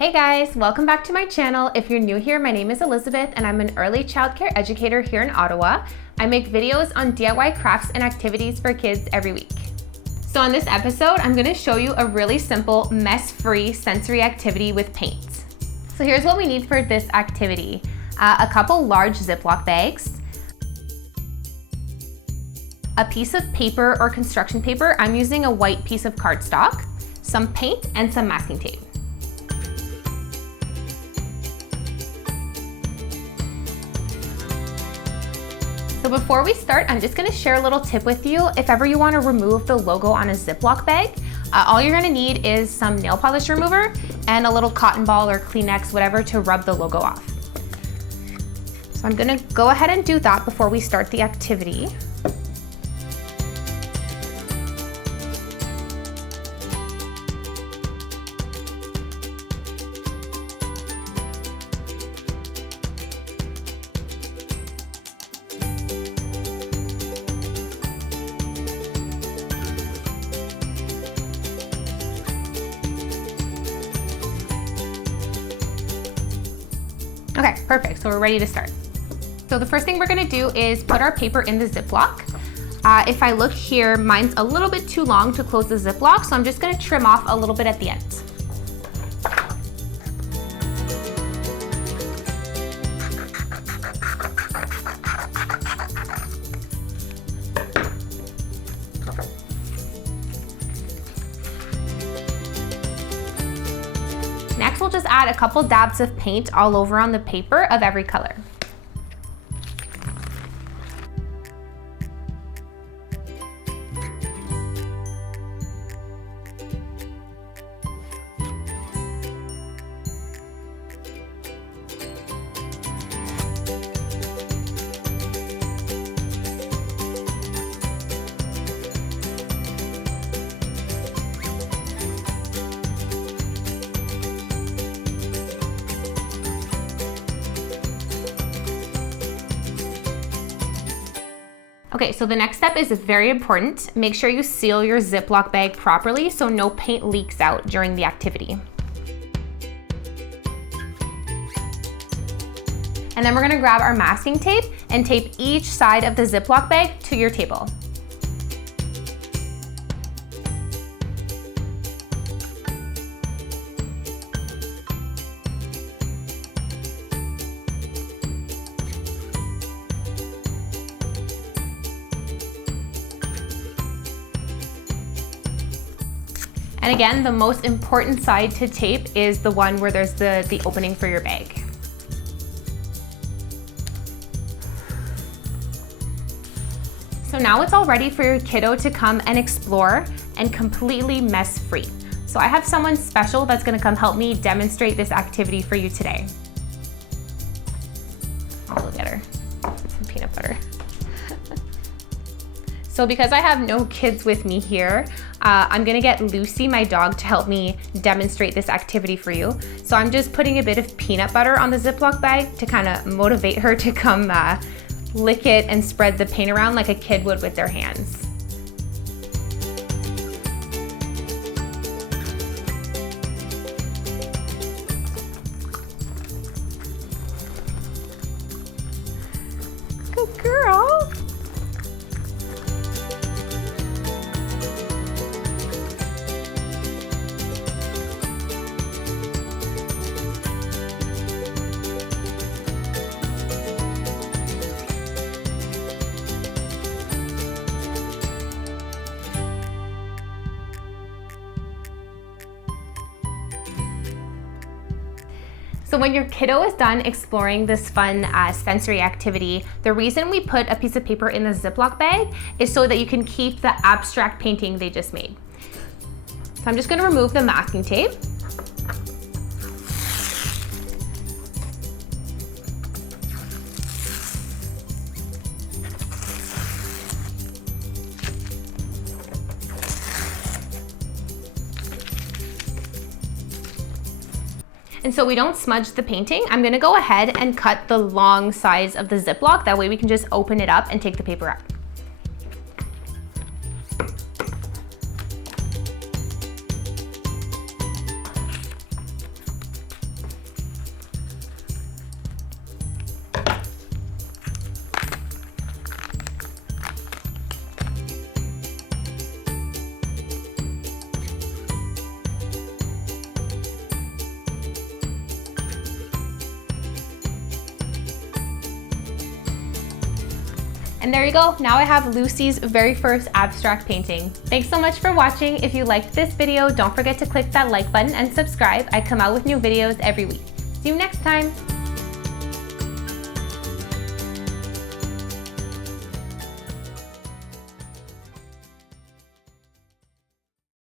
Hey guys, welcome back to my channel. If you're new here, my name is Elizabeth and I'm an early childcare educator here in Ottawa. I make videos on DIY crafts and activities for kids every week. So on this episode, I'm gonna show you a really simple, mess-free sensory activity with paint. So here's what we need for this activity. A couple large Ziploc bags, a piece of paper or construction paper. I'm using a white piece of cardstock, some paint, and some masking tape. So before we start, I'm just gonna share a little tip with you. If ever you wanna remove the logo on a Ziploc bag, all you're gonna need is some nail polish remover and a little cotton ball or Kleenex, whatever, to rub the logo off. So I'm gonna go ahead and do that before we start the activity. Okay, perfect, so we're ready to start. So the first thing we're gonna do is put our paper in the Ziploc. If I look here, mine's a little bit too long to close the Ziploc, so I'm just gonna trim off a little bit at the end. Next, we'll just add a couple dabs of paint all over on the paper of every color. Okay, so the next step is very important. Make sure you seal your Ziploc bag properly so no paint leaks out during the activity. And then we're gonna grab our masking tape and tape each side of the Ziploc bag to your table. And again, the most important side to tape is the one where there's the opening for your bag. So now it's all ready for your kiddo to come and explore and completely mess-free. So I have someone special that's gonna come help me demonstrate this activity for you today. Oh, look at her, some peanut butter. So because I have no kids with me here, I'm gonna get Lucy, my dog, to help me demonstrate this activity for you. So I'm just putting a bit of peanut butter on the Ziploc bag to kind of motivate her to come lick it and spread the paint around like a kid would with their hands. Good girl. So when your kiddo is done exploring this fun sensory activity, the reason we put a piece of paper in the Ziploc bag is so that you can keep the abstract painting they just made. So I'm just gonna remove the masking tape. And so we don't smudge the painting, I'm gonna go ahead and cut the long sides of the Ziploc. That way we can just open it up and take the paper out. And there you go, now I have Lucy's very first abstract painting. Thanks so much for watching. If you liked this video, don't forget to click that like button and subscribe. I come out with new videos every week. See you next time.